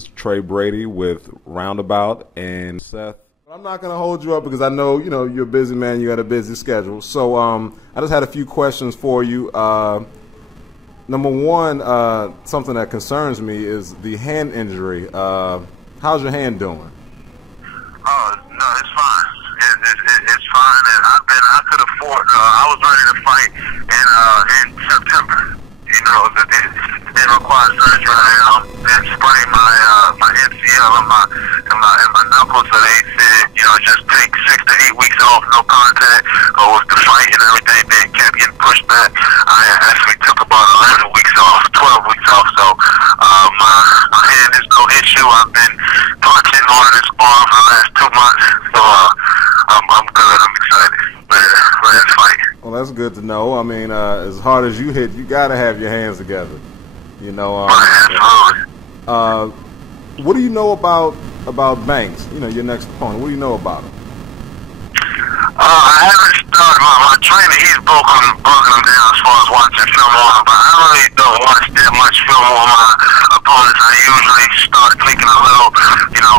This is Trey Brady with Roundabout and Seth. I'm not going to hold you up because I know, you're a busy man. You got a busy schedule. So I just had a few questions for you. Number one, something that concerns me is the hand injury. How's your hand doing? Oh, no, it's fine. It's fine, and I could afford. I was ready to fight in September. It didn't require surgery. I then sprained my MCL and my knuckles, so they said, just take 6 to 8 weeks off, no contact, or with the fight and everything, they kept getting pushed back. I actually took about 11 weeks off, 12 weeks off, so my hand is no issue. I've been punching on this arm for the last 2 months, so I'm good. I'm excited. Let's fight. Well, that's good to know. I mean, as hard as you hit, you got to have your hands together. Absolutely. What do you know about Banks? Your next opponent. What do you know about him? I haven't started my trainer. He's broken him down as far as watching film on him, but I really don't watch that much film on my opponents. I usually start clicking a little,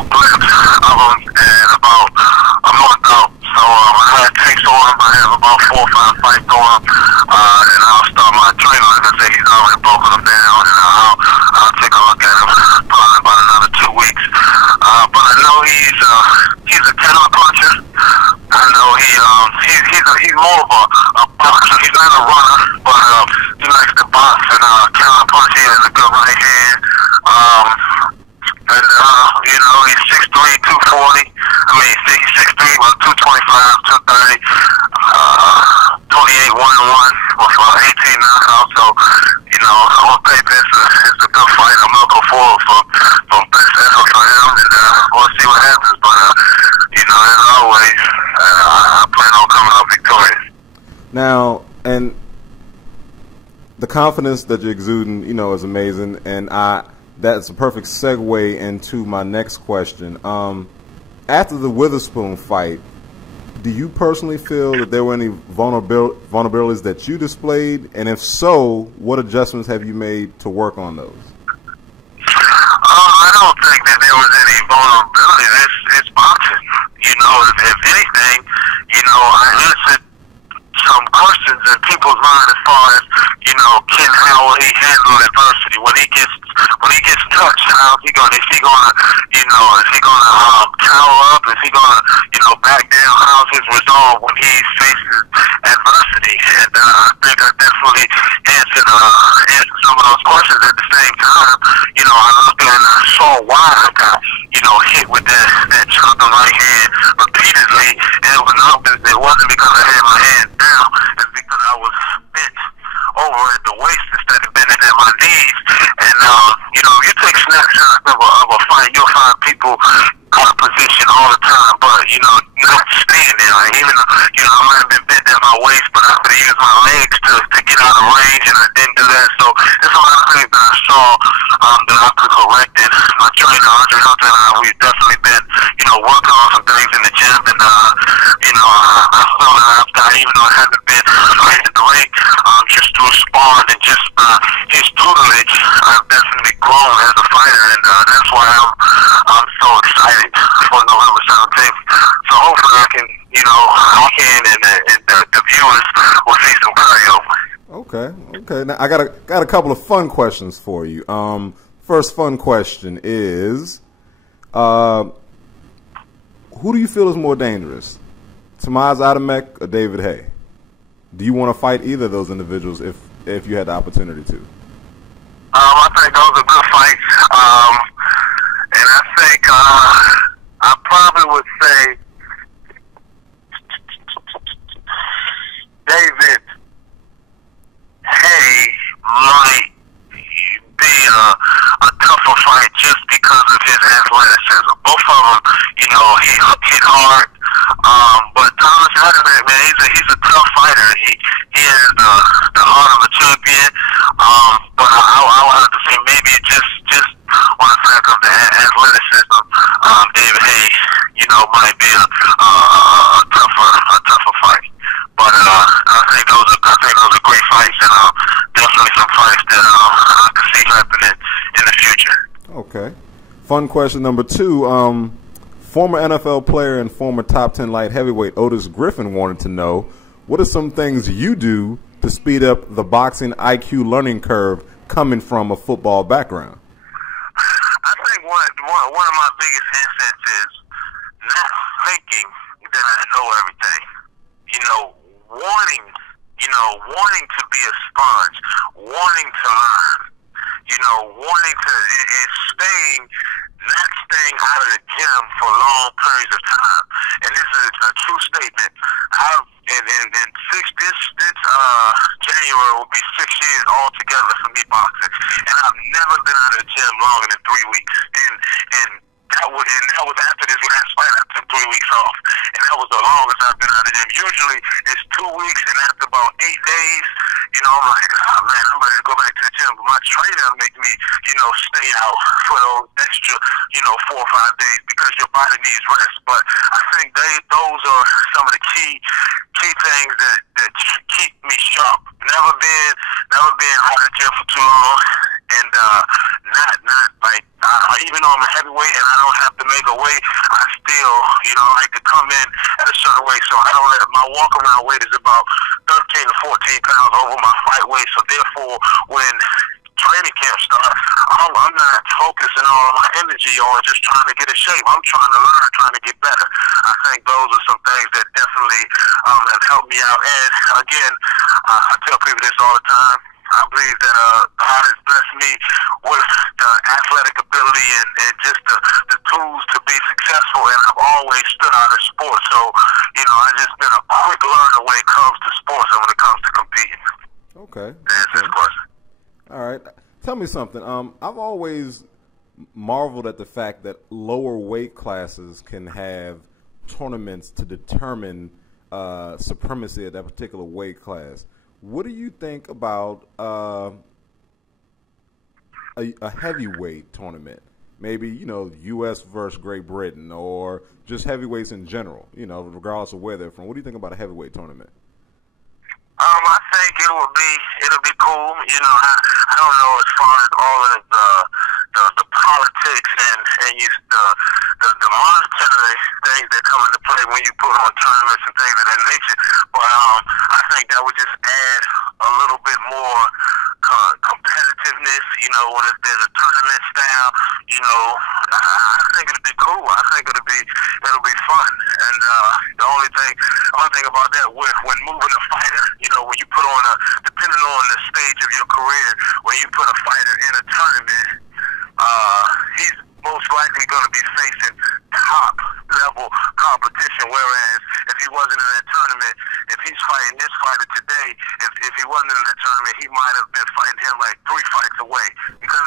glimpse of them, and about a month out. So I had takes on him. I have about 4 or 5 fights on him, and I'll start my trainer. Like I say, he's already broken him down, and I'll take a look at him probably about another 2 weeks. But I know he's a counter puncher. I know he's more of a boxer. He's not a runner, but he likes to box and counter punch. He has a good right hand. And he's 6'3", 240. I mean, he's 6'3", well, 225, 230, 28, 1-1 with 18 knockouts. So, on paper, it's a good fight. I'm looking forward for best effort for him, and we'll see what happens. But, as always, I plan on coming out victorious. Now, and the confidence that you're exuding, is amazing, and that's a perfect segue into my next question. After the Witherspoon fight, do you personally feel that there were any vulnerabilities that you displayed? And if so, what adjustments have you made to work on those? I don't think that there was any vulnerability. It's boxing. If anything, I answered some questions in people's mind as far as, how will he handle adversity when he gets touched? Is he gonna cower up? Is he gonna back down? How's his resolve when he faces adversity? And I think I definitely answered some of those questions. At the same time, I looked and I saw why I got hit with that chopping right hand repeatedly, and it wasn't because I had my hand down. It's because I was bent over at the waist instead of bending at my knees. And you take snapshots of a fight, you'll find people out of position all the time, but not staying there. Like, even though I might have been bent at my waist, but I could have used my legs to get out of range, and I didn't do that. So there's a lot of things that I saw that I could correct. And my trainer, Johnathon, and I, we've definitely been working on some things in the gym, and I feel that even though I haven't been right at the ring, just through sparring and just his tutelage, I've definitely grown as a fighter, and that's why I'm so excited for November 17th. So hopefully I can, and the viewers will see some carryover. Okay. Now I got a couple of fun questions for you. First fun question is, who do you feel is more dangerous, Tamaz Adamek or David Haye? Do you want to fight either of those individuals if you had the opportunity to? I think those are good fights. And I think I probably would say David Haye might be a tougher fight just because of his athleticism. Both of them, he hit hard. But Thomas Adamek, man, he's a tough fighter. He has the heart of a champion. But I would have to say maybe just on the fact of the athleticism, David Haye, might be a tougher fight. But I think those are great fights, and definitely some fights that I can see happening in the future. Okay. Fun question number 2. Former NFL player and former top 10 light heavyweight Otis Griffin wanted to know, what are some things you do to speed up the boxing IQ learning curve coming from a football background? I think one of my biggest assets is not thinking that I know everything. Wanting to be a sponge, wanting to learn, wanting to, and not staying out of the gym for long periods of time. And this is a true statement. This January will be 6 years altogether for me boxing, and I've never been out of the gym longer than 3 weeks. And that was after this last fight. I took 3 weeks off, and that was the longest I've been out of the gym. Usually it's 2 weeks, and after about 8 days, I'm like, oh man, I'm ready to go back to the gym. But my trainer make me, stay out for those extra, 4 or 5 days because your body needs rest. But I think those are some of the key things that keep me sharp. Never been out of the gym for too long, and not like even though I'm a heavyweight and I don't have to make a weight, I still like to come in at a certain weight. So I don't let my walk around weight is about 13 to 14 pounds over my fight weight. So therefore, when training camp starts, I'm not focusing all my energy on just trying to get in shape. I'm trying to learn, trying to get better. I think those are some things that definitely have helped me out. And again, I tell people this all the time. I believe that God has blessed me with the athletic ability and just the tools to be successful, and I've always stood out in sports. So, I've just been a quick learner when it comes to sports and when it comes to competing. Okay. That's his question. All right. Tell me something. I've always marveled at the fact that lower weight classes can have tournaments to determine supremacy at that particular weight class. What do you think about a heavyweight tournament? Maybe, U.S. versus Great Britain, or just heavyweights in general, regardless of where they're from. What do you think about a heavyweight tournament? I think it'll be cool. I don't know as far as all of the politics and the monetary things that come into play when you put on tournaments and things of that nature. But I think that would just add a little bit more competitiveness. When there's a tournament style, I think it'll be cool. I think it'll be fun. And the only thing about that, when moving a fighter, when you put on depending on the stage of your career, when you put a fighter in a tournament, he's most likely going to be facing top level competition. Whereas if he wasn't in that tournament, if he's fighting this fighter today, if he wasn't in that tournament, he might have been fighting him like 3 fights away. Because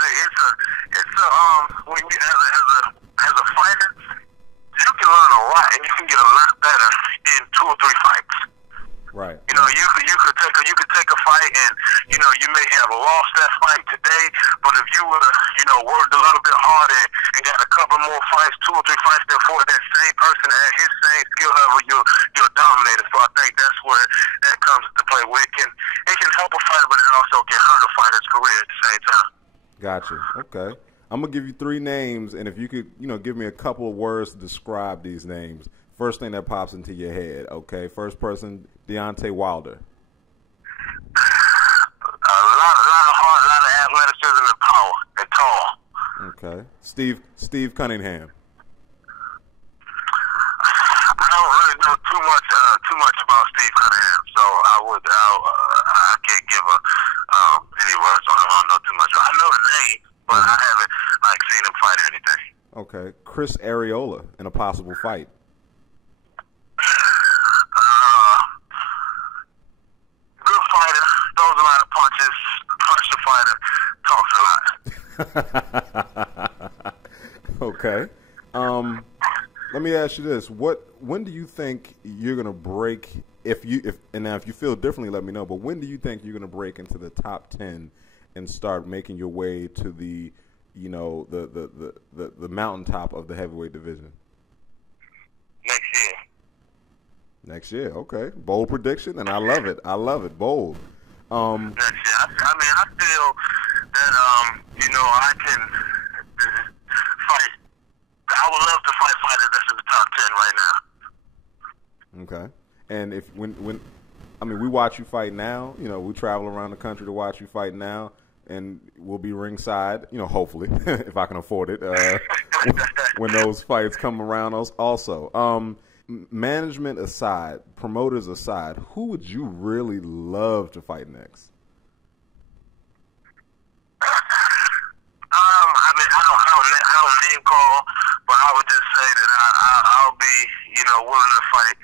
when you as a fighter, you can learn a lot and you can get a lot better in 2 or 3 fights. Right. You could take a fight and you may have lost that fight today, but if you would have worked a little bit harder and got a couple more fights, 2 or 3 fights before that same person at his same skill level, you're a dominator. So I think that's where that comes into play. Where it can help a fighter, but it also can hurt a fighter's career at the same time. Gotcha. Okay. I'm gonna give you 3 names, and if you could give me a couple of words to describe these names. First thing that pops into your head, okay? First person, Deontay Wilder. A lot of heart, a lot of athleticism and power, and tall. Okay. Steve Cunningham. I don't really know too much about Steve Cunningham, so I can't give any words on him. I don't know too much. I know the name, but I haven't seen him fight or anything. Okay. Chris Arreola in a possible fight. Good fighter, throws a lot of punches, punch the fighter, talks a lot. Okay. Let me ask you this: when do you think you're gonna break? If you feel differently, let me know. But when do you think you're gonna break into the top 10 and start making your way to the mountaintop of the heavyweight division? Next year, okay. Bold prediction, and I love it. Bold. Next year. I feel that I can fight Okay. And we watch you fight now. You know, we travel around the country to watch you fight now, and we'll be ringside. You know, hopefully, if I can afford it, when those fights come around. Also, management aside, promoters aside, who would you really love to fight next? I don't name call, but I would just say that I'll be, willing to fight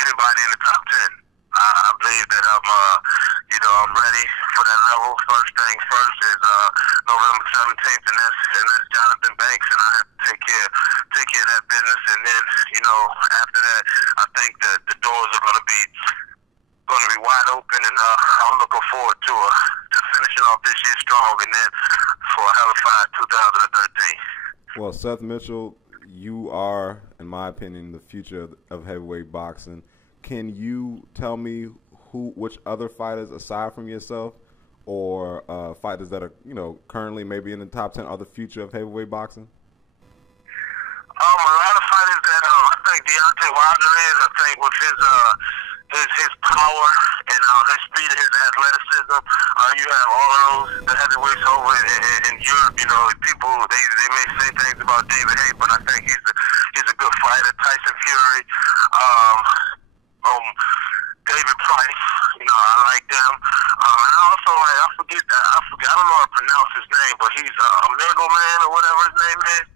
anybody in the top 10. I believe that I'm ready for that level. First thing first is November 17th, and that's Johnathon Banks, and I have to take care of that business. And then, after that, I think that the doors are going to be wide open, and I'm looking forward to finishing off this year strong, and then for a Halifax 2013. Well, Seth Mitchell, you are, in my opinion, the future of heavyweight boxing. Can you tell me which other fighters, aside from yourself, or fighters that are, currently maybe in the top 10, are the future of heavyweight boxing? A lot of fighters that I think Deontay Wilder is. I think with his power and his speed and his athleticism, you have all of those the heavyweights over in Europe. People they may say things about David Haye, but I think he's a good fighter. Tyson Fury, David Price. I like them. And I also like I forget I don't know how to pronounce his name, but he's Omega Man or whatever his name is.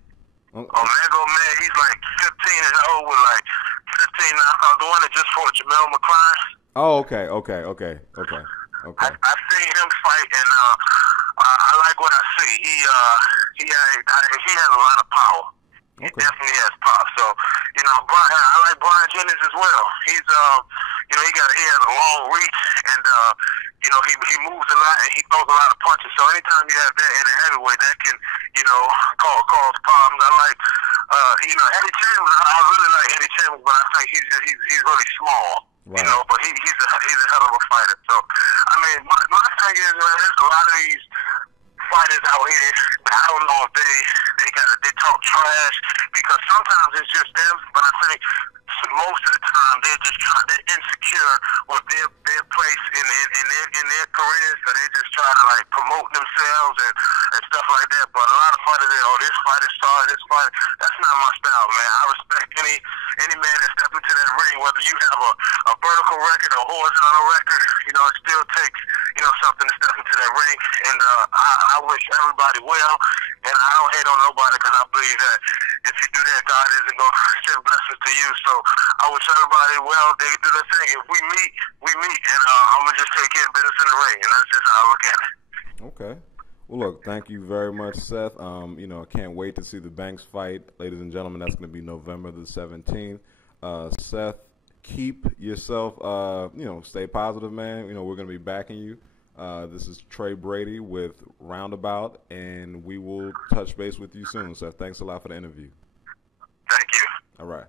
Omega Man, he's like 15 and old with like 15 knockouts. The one that just fought Jamel McCline. Oh, okay. I seen him fight, and I like what I see. He has a lot of power. He definitely has pop. So, I like Brian Jennings as well. He's he has a long reach, and he moves a lot and he throws a lot of punches. So anytime you have that in a heavyweight, that can cause problems. I like Eddie Chambers. I really like Eddie Chambers, but I think he's really small. Right. But he's a hell of a fighter. So my thing is, man, there's a lot of these fighters out here that I don't know if they talk trash, because sometimes it's just them, but I think most of the time they're insecure with their place in their careers, so they just try to like promote themselves and stuff like that. But a lot of fighters say, this fighter star, this fighter. That's not my style, man. I respect any man that steps into that ring, whether you have a vertical record or horizontal record. It still takes something to step into that ring, and I wish everybody well, and I don't hate on nobody, because I believe that if you do that, God isn't going to send blessings to you. So I wish everybody well. They can do their thing. If we meet, and I'm going to just take care of business in the ring, and that's just how I look at it. Okay. Well, look, thank you very much, Seth. I can't wait to see the Banks fight. Ladies and gentlemen, that's going to be November the 17th. Seth, keep yourself, stay positive, man. We're going to be backing you. This is Trey Brady with Roundabout, and we will touch base with you soon. Seth, thanks a lot for the interview. Thank you. All right.